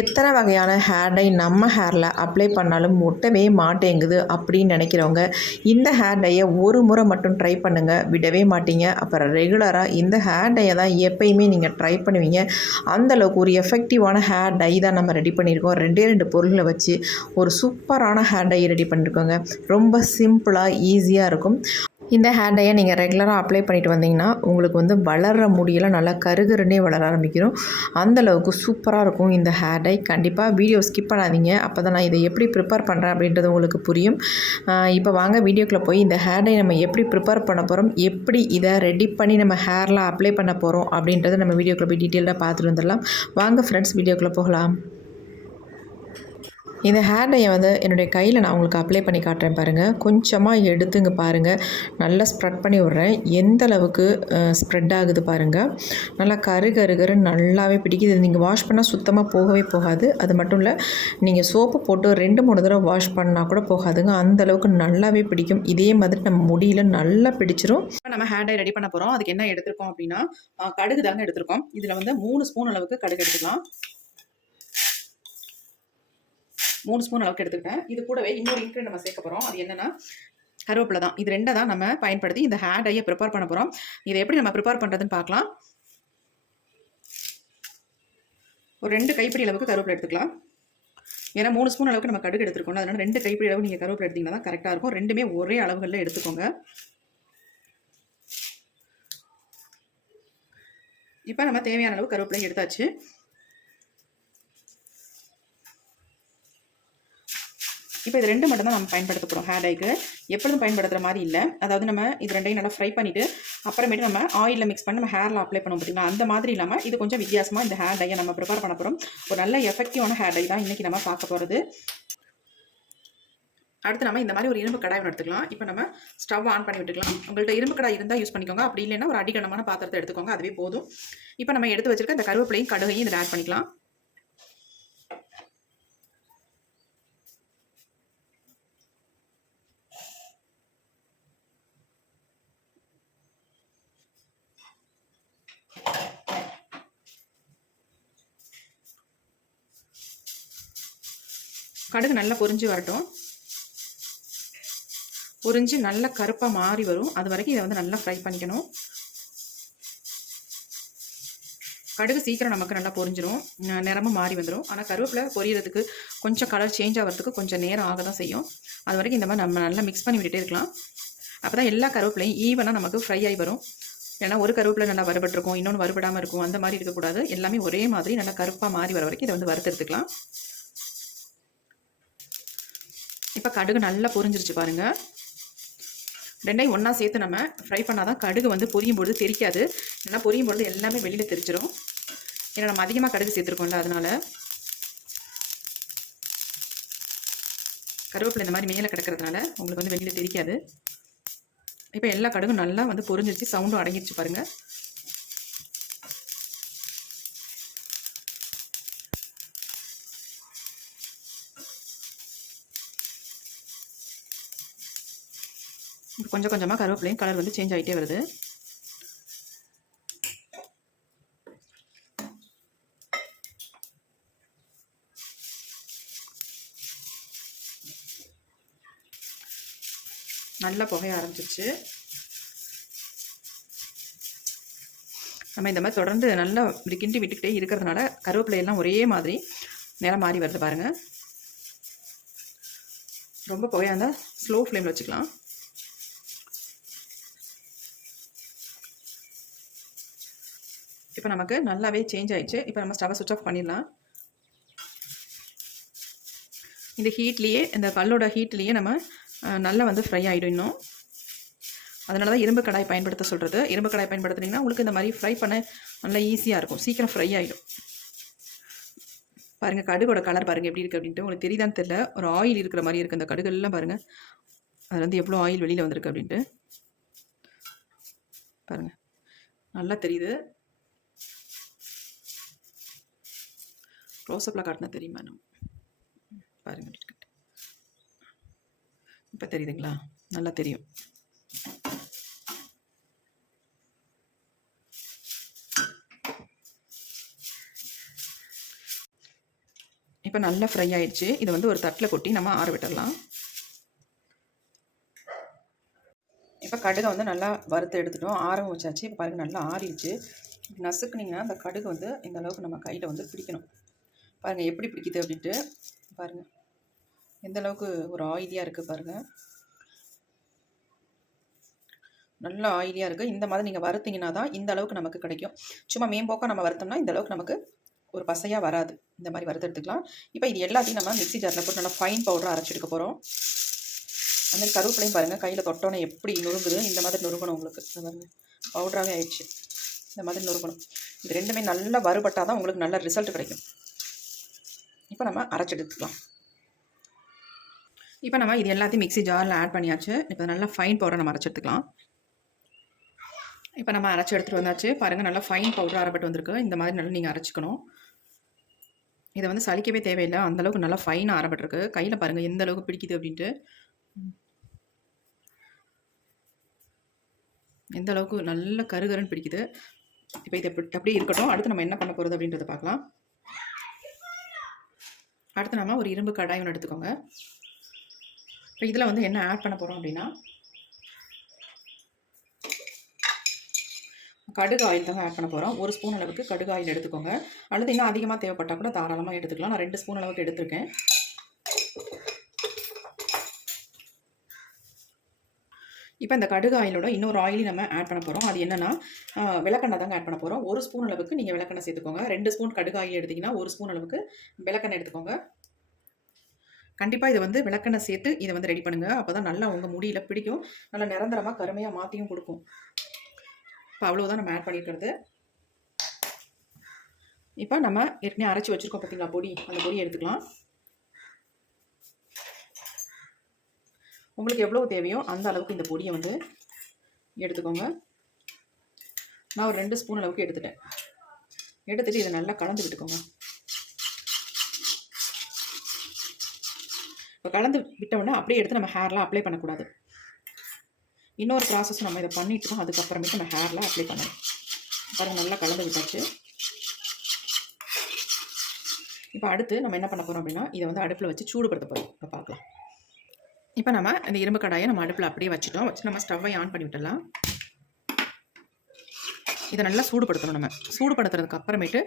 எத்தனை வகையான hair dye நம்ம ஹேரில் அப்ளை பண்ணாலும் ஒட்டவே மாட்டேங்குது அப்படின்னு நினைக்கிறவங்க இந்த ஹேர் டையை ஒரு முறை மட்டும் ட்ரை பண்ணுங்கள் விடவே மாட்டீங்க. அப்புறம் ரெகுலராக இந்த ஹேர் டையை தான் எப்பயுமே நீங்கள் ட்ரை பண்ணுவீங்க. அந்தளவுக்கு ஒரு எஃபெக்டிவான ஹேர் டை தான் நம்ம ரெடி பண்ணியிருக்கோம். ரெண்டே ரெண்டு பொருள்களை வச்சு ஒரு சூப்பரான ஹேர் டை ரெடி பண்ணியிருக்கோங்க. ரொம்ப சிம்பிளாக ஈஸியாக இருக்கும். இந்த ஹேர் டையை நீங்கள் ரெகுலராக அப்ளை பண்ணிட்டு வந்தீங்கன்னா உங்களுக்கு வந்து வளர்கிற முடியெல்லாம் நல்லா கருகருன்னே வளர ஆரம்பிக்கிறோம் அந்தளவுக்கு சூப்பராக இருக்கும் இந்த ஹேர் டை கண்டிப்பாக வீடியோ ஸ்கிப் பண்ணாதீங்க. அப்போ தான் நான் இதை எப்படி ப்ரிப்பேர் பண்ணுறேன் அப்படின்றது உங்களுக்கு புரியும். இப்போ வாங்க வீடியோக்குள்ளே போய் இந்த ஹேர் டை நம்ம எப்படி ப்ரிப்பேர் பண்ண போகிறோம் எப்படி இதை ரெடி பண்ணி நம்ம ஹேரில் அப்ளை பண்ண போகிறோம் அப்படின்றத நம்ம வீடியோக்குள்ளே போய் டீட்டெயிலாக பார்த்துட்டு வந்துடலாம். வாங்க ஃப்ரெண்ட்ஸ் வீடியோக்குள்ளே போகலாம். இந்த ஹேர் டையை வந்து என்னுடைய கையில் நான் உங்களுக்கு அப்ளை பண்ணி காட்டுறேன் பாருங்கள் கொஞ்சமாக எடுத்துங்க பாருங்கள் நல்லா ஸ்ப்ரெட் பண்ணி விட்றேன். எந்த அளவுக்கு ஸ்ப்ரெட் ஆகுது பாருங்கள் நல்லா கரு கரு கரு நல்லாவே பிடிக்குது. நீங்கள் வாஷ் பண்ணால் சுத்தமாக போகவே போகாது. அது மட்டும் இல்லை நீங்கள் சோப்பு போட்டு ரெண்டு மூணு தடவை வாஷ் பண்ணால் கூட போகாதுங்க. அந்த அளவுக்கு நல்லாவே பிடிக்கும். இதே மாதிரி நம்ம முடியல நல்லா பிடிச்சிரும். இப்போ நம்ம ஹேர் டை ரெடி பண்ண போகிறோம் அதுக்கு என்ன எடுத்திருக்கோம் அப்படின்னா கடுகு தாங்க எடுத்திருக்கோம். இதில் வந்து மூணு ஸ்பூன் அளவுக்கு கடுகு எடுத்துக்கலாம். மூணு ஸ்பூன் அளவுக்கு எடுத்துக்கிட்டேன் இது கூடவே இன்னொரு இன்க்ரீட் நம்ம சேர்க்க போகிறோம் அது என்னென்னா கருவேப்பிலை தான். இது ரெண்டை தான் நம்ம பயன்படுத்தி இந்த ஹேர் டையை ப்ரிப்பேர் பண்ண போகிறோம் இதை எப்படி நம்ம ப்ரிப்பேர் பண்ணுறதுன்னு பார்க்கலாம். ஒரு ரெண்டு கைப்பிடி அளவுக்கு கருவேப்பிலை எடுத்துக்கலாம். ஏன்னா மூணு ஸ்பூன் அளவுக்கு நம்ம கடுகு எடுத்துருக்கோம் அதனால் ரெண்டு கைப்பிடி அளவு நீங்கள் கருவேப்பிலை எடுத்தீங்கன்னா தான் கரெக்டாக இருக்கும். ரெண்டுமே ஒரே அளவுகளில் எடுத்துக்கோங்க. இப்போ நம்ம தேவையான அளவு கருவேப்பிலை எடுத்தாச்சு. இப்போ இது ரெண்டு மட்டும் தான் நம்ம பயன்படுத்த போகிறோம் ஹேர் டைக்கு எப்பொழுதும் பயன்படுத்துகிற மாதிரி இல்லை. அதாவது நம்ம இது ரெண்டையும் நல்லா ஃப்ரை பண்ணிவிட்டு அப்புறமேட்டு நம்ம ஆயிலில் மிக்ஸ் பண்ணி நம்ம ஹேரில் அப்ளை பண்ணுவோம் பார்த்தீங்களா அந்த மாதிரி இல்லாமல் இது கொஞ்சம் வித்தியாசமாக இந்த ஹேர் டையை நம்ம ப்ரிப்பேர் பண்ண போகிறோம் ஒரு நல்ல எஃபெக்டிவான ஹேர் டை தான் இன்றைக்கி நம்ம பார்க்க போகிறது அடுத்து நம்ம இந்த மாதிரி ஒரு இரும்பு கடாய் எடுத்துக்கலாம். இப்போ நம்ம ஸ்டவ் ஆன் பண்ணி விட்டுக்கலாம். உங்கள்கிட்ட இரும்பு கடாய் இருந்தால் யூஸ் பண்ணிக்கோங்க. அப்படி இல்லைன்னா ஒரு அடிக்கணமான பாத்திரத்தை எடுத்துக்கோங்க. அதுவே போதும். இப்போ நம்ம எடுத்து வச்சிருக்க இந்த கருவேப்பிலையும் கடுகையும் இதில் ஆட் பண்ணிக்கலாம். கடுகு நல்லா பொரிஞ்சு வரட்டும். பொரிஞ்சு நல்லா கருப்பாக மாறி வரும். அது வரைக்கும் இதை வந்து நல்லா ஃப்ரை பண்ணிக்கணும். கடுகு சீக்கிரம் நமக்கு நல்லா பொரிஞ்சிரும். நிறமும் மாறி வந்துடும் ஆனால் கருவேப்பிலை பொரியறதுக்கு கொஞ்சம் கலர் சேஞ்ச் ஆகிறதுக்கு கொஞ்சம் நேரம் ஆக தான் செய்யும். அது வரைக்கும் இந்த மாதிரி நம்ம நல்லா மிக்ஸ் பண்ணி விட்டுட்டே இருக்கலாம். அப்போ தான் எல்லா கருவேப்பிலையும் ஈவனாக நமக்கு ஃப்ரை ஆகி வரும். ஏன்னா ஒரு கருவேப்பிலை நல்லா வறுபட்டிருக்கும் இன்னொன்று வறுபடாமல் இருக்கும் அந்த மாதிரி இருக்கக்கூடாது. எல்லாமே ஒரே மாதிரி நல்லா கருப்பாக மாறி வர வரைக்கும் இதை வந்து வறுத்தெடுத்துக்கலாம் இப்போ கடுகு நல்லா பொரிஞ்சிருச்சு பாருங்க. ரெண்டையும் ஒன்றா சேர்த்து நம்ம ஃப்ரை பண்ணால் தான் கடுகு வந்து பொரியும் பொழுது தெரிக்காது. ஏன்னா பொரியும் பொழுது எல்லாமே வெளியில் தெரிச்சிரும் ஏன்னா நம்ம அதிகமாக கடுகு சேர்த்துருக்கோம்ல அதனால். கருவேப்பிலை இந்த மாதிரி மேலே கிடக்கிறதுனால உங்களுக்கு வந்து வெளியில் தெரிக்காது. இப்போ எல்லா கடுகும் நல்லா வந்து பொரிஞ்சிருச்சு சவுண்டும் அடங்கிருச்சு பாருங்க. கொஞ்சம் கொஞ்சமாக கருவேப்பிலையும் கலர் வந்து சேஞ்ச் ஆகிட்டே வருது. நல்லா புகைய ஆரம்பிச்சிருச்சு. நம்ம இந்த மாதிரி தொடர்ந்து நல்லா இப்படி கிண்டி விட்டுக்கிட்டே இருக்கிறதுனால கருவேப்பிலையெல்லாம் ஒரே மாதிரி நிறம் மாறி வருது பாருங்கள் ரொம்ப புகையாக இருந்தால் ஸ்லோ ஃப்ளேமில் வச்சுக்கலாம். இப்போ நமக்கு நல்லாவே சேஞ்ச் ஆகிடுச்சு இப்போ நம்ம ஸ்டவை சுவிச் ஆஃப் பண்ணிடலாம். இந்த ஹீட்லேயே இந்த கல்லோட ஹீட்லேயே நம்ம நல்லா வந்து ஃப்ரை ஆகிடும் இன்னும். அதனால தான் இரும்பு கடாய் பயன்படுத்த சொல்கிறது இரும்பு கடாய் பயன்படுத்துனீங்கன்னா உங்களுக்கு இந்த மாதிரி ஃப்ரை பண்ண நல்லா ஈஸியாக இருக்கும். சீக்கிரம் ஃப்ரை ஆகிடும் பாருங்கள் கடுகோட கலர் பாருங்கள் எப்படி இருக்குது அப்படின்ட்டு. உங்களுக்கு தெரியுதான்னு தெரில ஒரு ஆயில் இருக்கிற மாதிரி இருக்குது அந்த கடுகெல்லாம் பாருங்கள் அது வந்து எவ்வளோ ஆயில் வெளியில் வந்திருக்கு அப்படின்ட்டு. பாருங்கள் நல்லா தெரியுது. க்ளோஸ்அப்பில் காட்டினா தெரியுமா நம்ம? பாருங்க இப்போ தெரியுதுங்களா? நல்லா தெரியும். இப்போ நல்லா ஃப்ரை ஆயிடுச்சு. இதை வந்து ஒரு தட்டில் கொட்டி நம்ம ஆற விட்டுடலாம் இப்போ கடுகை வந்து நல்லா வறுத்து எடுத்துட்டோம். ஆரம் வச்சாச்சு. இப்போ பாருங்கள் நல்லா ஆறிடுச்சு. நசுக்குனிங்கன்னா அந்த கடுகு வந்து இந்த அளவுக்கு நம்ம கையில் வந்து பிடிக்கணும். பாருங்கள் எப்படி பிடிக்குது அப்படின்ட்டு. பாருங்கள் எந்த அளவுக்கு ஒரு ஆயிலியாக இருக்குது பாருங்கள் நல்லா ஆயிலியாக இருக்குது இந்த மாதிரி நீங்கள் வறுத்தீங்கன்னா தான் இந்த அளவுக்கு நமக்கு கிடைக்கும். சும்மா மேம்போக்காக நம்ம வறுத்தோம்னா இந்த அளவுக்கு நமக்கு ஒரு பசையாக வராது. இந்த மாதிரி வறுத்து எடுத்துக்கலாம். இப்போ இது எல்லாத்தையும் நம்ம மிக்ஸி ஜாரில் போட்டு நல்லா ஃபைன் பவுடராக அரைச்சிடுக்க போகிறோம் அந்த மாதிரி கருவேப்பிலையும் பாருங்கள் கையில் தொட்டோன்னே எப்படி நொறுங்குது. இந்த மாதிரி நொறுக்கணும் உங்களுக்கு. இந்த பவுடராகவே ஆயிடுச்சு. இந்த மாதிரி நொறுக்கணும் இது ரெண்டுமே நல்லா வறுபட்டால் தான் உங்களுக்கு நல்ல ரிசல்ட் கிடைக்கும். இப்போ நம்ம அரைச்சி எடுத்துக்கலாம். இப்போ நம்ம இது எல்லாத்தையும் மிக்ஸி ஜாரில் ஆட் பண்ணியாச்சு. இப்போ நல்லா ஃபைன் பவுடரை நம்ம அரைச்செடுத்துக்கலாம் இப்போ நம்ம அரைச்சி எடுத்துகிட்டு வந்தாச்சு. பாருங்கள் நல்லா ஃபைன் பவுடர் அரைப்பட்டு வந்திருக்கு. இந்த மாதிரி நல்லா நீங்கள் அரைச்சிக்கணும். இதை வந்து சலிக்கவே தேவையில்லை. அந்த அளவுக்கு நல்லா ஃபைனாக அரைப்பட்டிருக்கு கையில் பாருங்கள் எந்த அளவுக்கு பிடிக்குது அப்படின்ட்டு. எந்த அளவுக்கு நல்ல கருகருன்னு பிடிக்குது. இப்போ இது எப்படி இருக்கட்டும். அடுத்து நம்ம என்ன பண்ண போகிறது அப்படின்றத பார்க்கலாம். அடுத்து நம்ம ஒரு இரும்பு கடாய் ஒன்று எடுத்துக்கோங்க. இப்போ இதில் வந்து என்ன ஆட் பண்ண போகிறோம் அப்படின்னா கடுகு ஆயில் தாங்க ஆட் பண்ண போகிறோம் ஒரு ஸ்பூன் அளவுக்கு கடுகு ஆயில் எடுத்துக்கோங்க. அல்லது இன்னும் அதிகமாக தேவைப்பட்டால் கூட தாராளமாக எடுத்துக்கலாம். நான் ரெண்டு ஸ்பூன் அளவுக்கு எடுத்திருக்கேன். இப்போ இந்த கடுகு ஆயிலோட இன்னொரு ஆயிலையும் நம்ம ஆட் பண்ண போகிறோம் அது என்னென்னா விளக்கெண்ணெய் தாங்க ஆட் பண்ண போகிறோம் ஒரு ஸ்பூன் அளவுக்கு நீங்கள் விளக்கெண்ணெய் சேர்த்துக்கோங்க. ரெண்டு ஸ்பூன் கடுகு ஆயில் எடுத்திங்கன்னா ஒரு ஸ்பூன் அளவுக்கு விளக்கெண்ணெய் எடுத்துக்கோங்க. கண்டிப்பாக இதை வந்து விளக்கெண்ணெய் சேர்த்து இதை வந்து ரெடி பண்ணுங்கள் அப்போ தான் நல்லா உங்கள் முடியில் பிடிக்கும். நல்லா நிரந்தரமாக கருமையாக மாற்றியும் கொடுக்கும். இப்போ அவ்வளோதான் நம்ம ஆட் பண்ணியிருக்கிறது இப்போ நம்ம ஏற்கனவே அரைச்சி வச்சுருக்கோம் பார்த்தீங்களா பொடி. அந்த பொடி எடுத்துக்கலாம். உங்களுக்கு எவ்வளோ தேவையோ அந்த அளவுக்கு இந்த பொடியை வந்து எடுத்துக்கோங்க. நான் ஒரு ரெண்டு ஸ்பூன் அளவுக்கு எடுத்துட்டேன். எடுத்துகிட்டு இதை நல்லா கலந்து விட்டுக்கோங்க. இப்போ கலந்து விட்டோம்னா அப்படியே எடுத்து நம்ம ஹேர்லாம் அப்ளை பண்ணக்கூடாது. இன்னொரு ப்ராசஸ் நம்ம இதை பண்ணிட்டோம் அதுக்கப்புறமேட்டு நம்ம ஹேர்லாம் அப்ளை பண்ணணும். பாருங்கள் நல்லா கலந்து விட்டாச்சு. இப்போ அடுத்து நம்ம என்ன பண்ண போகிறோம் அப்படின்னா இதை வந்து அடுப்பில் வச்சு சூடுபடுத்த போகிறோம் இப்போ பார்க்கலாம். இப்போ நம்ம இந்த இரும்பு கடாயை நம்ம அடுப்பில் அப்படியே வச்சுட்டோம். வச்சு நம்ம ஸ்டவ்வை ஆன் பண்ணி விட்டுடலாம். இதை நல்லா சூடுபடுத்தணும் நம்ம. சூடுபடுத்துறதுக்கு அப்புறமேட்டு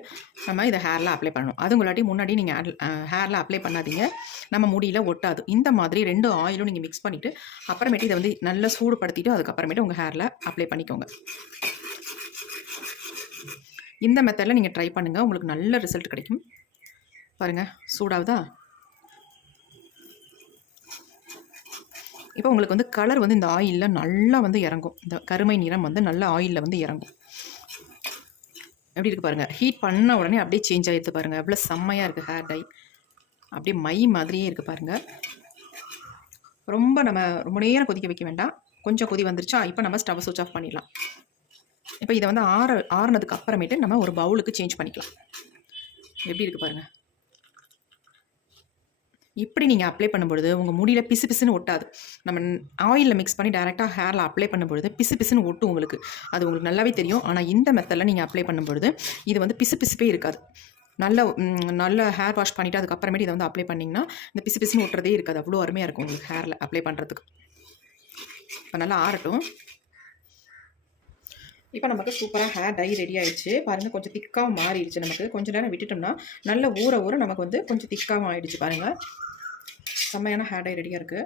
நம்ம இதை ஹேரில் அப்ளை பண்ணணும். அதுங்களாட்டி முன்னாடி நீங்கள் ஹேரில் அப்ளை பண்ணாதீங்க. நம்ம முடியில் ஒட்டாது. இந்த மாதிரி ரெண்டு ஆயிலும் நீங்கள் மிக்ஸ் பண்ணிவிட்டு அப்புறமேட்டு இதை வந்து நல்லா சூடுபடுத்திட்டு அதுக்கப்புறமேட்டு உங்கள் ஹேரில் அப்ளை பண்ணிக்கோங்க. இந்த மெத்தடில் நீங்கள் ட்ரை பண்ணுங்கள் உங்களுக்கு நல்ல ரிசல்ட் கிடைக்கும். பாருங்கள் சூடாகுதா? இப்போ உங்களுக்கு வந்து கலர் வந்து இந்த ஆயிலில் நல்லா வந்து இறங்கும். இந்த கருமை நிறம் வந்து நல்லா ஆயிலில் வந்து இறங்கும். எப்படி இருக்குது பாருங்கள் ஹீட் பண்ண உடனே அப்படியே சேஞ்ச் ஆகிடுது பாருங்கள் எவ்வளோ செம்மையாக இருக்குது ஹேர் டை அப்படியே மை மாதிரியே இருக்குது பாருங்கள் ரொம்ப நம்ம ரொம்ப நேரம் கொதிக்க வைக்க வேண்டாம். கொஞ்சம் கொதி வந்துருச்சா இப்போ நம்ம ஸ்டவ் சுவிச் ஆஃப் பண்ணிடலாம். இப்போ இதை வந்து ஆற ஆறுனதுக்கு அப்புறமேட்டு நம்ம ஒரு பவுலுக்கு சேஞ்ச் பண்ணிக்கலாம். எப்படி இருக்குது பாருங்கள் இப்படி நீங்கள் அப்ளை பண்ணும்பொழுது உங்கள் முடியில் பிசு பிசுன்னு ஒட்டாது. நம்ம ஆயிலில் மிக்ஸ் பண்ணி டேரெக்டாக ஹேரில் அப்ளை பண்ணும்பொழுது பிசு பிசுன்னு ஒட்டும் உங்களுக்கு. அது உங்களுக்கு நல்லாவே தெரியும். ஆனால் இந்த மெத்தடில் நீங்கள் அப்ளை பண்ணும்பொழுது இது வந்து பிசு பிசுப்பே இருக்காது. நல்ல நல்ல ஹேர் வாஷ் பண்ணிவிட்டு அதுக்கப்புறமேட்டு இதை வந்து அப்ளை பண்ணிங்கன்னா இந்த பிசு பிசுன்னு ஒட்டுறதே இருக்காது. அவ்வளோ அருமையாக இருக்கும் உங்களுக்கு ஹேரில் அப்ளை பண்ணுறதுக்கு இப்போ நல்லா ஆறட்டும். இப்போ நமக்கு சூப்பராக ஹேர் டை ரெடி ஆயிடுச்சு. பாருங்கள் கொஞ்சம் திக்காக மாறிடுச்சு நமக்கு. கொஞ்சம் நேரம் விட்டுட்டோம்னா நல்ல ஊற ஊற நமக்கு வந்து கொஞ்சம் திக்காகவும் ஆயிடுச்சு பாருங்கள் செம்மையான ஹேர் டை ரெடியாக இருக்குது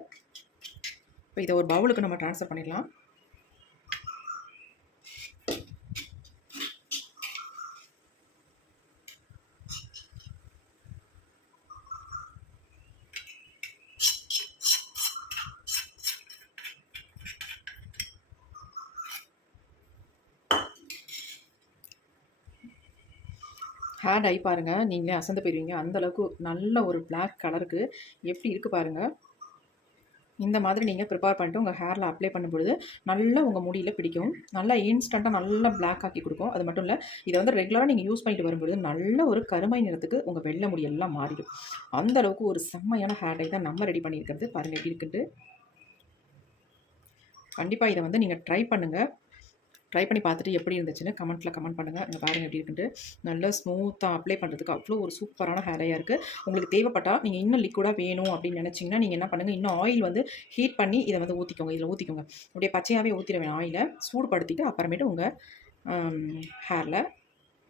இப்போ இதை ஒரு பவுலுக்கு நம்ம ட்ரான்ஸ்ஃபர் பண்ணிடலாம். ஹேர் டை பாருங்கள் நீங்களே அசந்து போயிடுவீங்க அந்த அளவுக்கு நல்ல ஒரு பிளாக் கலருக்கு எப்படி இருக்குது பாருங்கள் இந்த மாதிரி நீங்கள் ப்ரிப்பேர் பண்ணிட்டு உங்கள் ஹேரில் அப்ளை பண்ணும்பொழுது நல்லா உங்கள் முடியில் பிடிக்கும். நல்லா இன்ஸ்டண்ட்டாக நல்லா பிளாக் ஆக்கி கொடுக்கும். அது மட்டும் இல்லை இதை வந்து ரெகுலராக நீங்கள் யூஸ் பண்ணிட்டு வரும்பொழுது நல்ல ஒரு கருமை நிறத்துக்கு உங்கள் வெள்ளை முடியெல்லாம் மாறிடும். அந்த அளவுக்கு ஒரு செம்மையான ஹேர் டை தான் நம்ம ரெடி பண்ணியிருக்கிறது. பாருங்கள் எப்படி இருக்குன்ட்டு. கண்டிப்பாக இதை வந்து நீங்கள் ட்ரை பண்ணுங்கள் ட்ரை பண்ணி பார்த்துட்டு எப்படி இருந்துச்சுன்னு கமெண்ட்டில் கமெண்ட் பண்ணுங்கள் இங்கே பாருங்கள் எப்படி இருக்குன்ட்டு. நல்லா ஸ்மூத்தாக அப்ளை பண்ணுறதுக்கு அவ்வளோ ஒரு சூப்பரான ஹேரையாக இருக்குது உங்களுக்கு தேவைப்பட்டால் நீங்கள் இன்னும் லிக்விடாக வேணும் அப்படின்னு நினச்சிங்கன்னா நீங்கள் என்ன பண்ணுங்கள் இன்னும் ஆயில் வந்து ஹீட் பண்ணி இதை வந்து ஊற்றிக்கோங்க இதில் ஊற்றிக்கோங்க அப்படியே பச்சையாகவே ஊற்றிட வேணும் ஆயிலை சூடுபடுத்திட்டு அப்புறமேட்டு உங்கள் ஹேரில்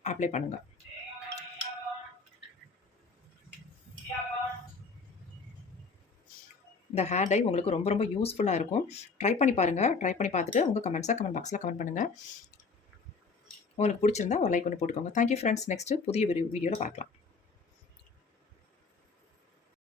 அப்ளை பண்ணுங்கள் இந்த ஹேர் டை உங்களுக்கு ரொம்ப ரொம்ப யூஸ்ஃபுல்லாக இருக்கும். ட்ரை பண்ணி பாருங்கள் ட்ரை பண்ணி பார்த்துட்டு உங்கள் கமெண்ட்ஸாக கமெண்ட் பாக்ஸில் கமெண்ட் பண்ணுங்கள் உங்களுக்கு பிடிச்சிருந்தா ஒரு லைக் ஒன்று போட்டுக்கோங்க. தேங்க்யூ ஃப்ரெண்ட்ஸ் நெக்ஸ்ட்டு புதிய வீடியோவில் பார்க்கலாம்.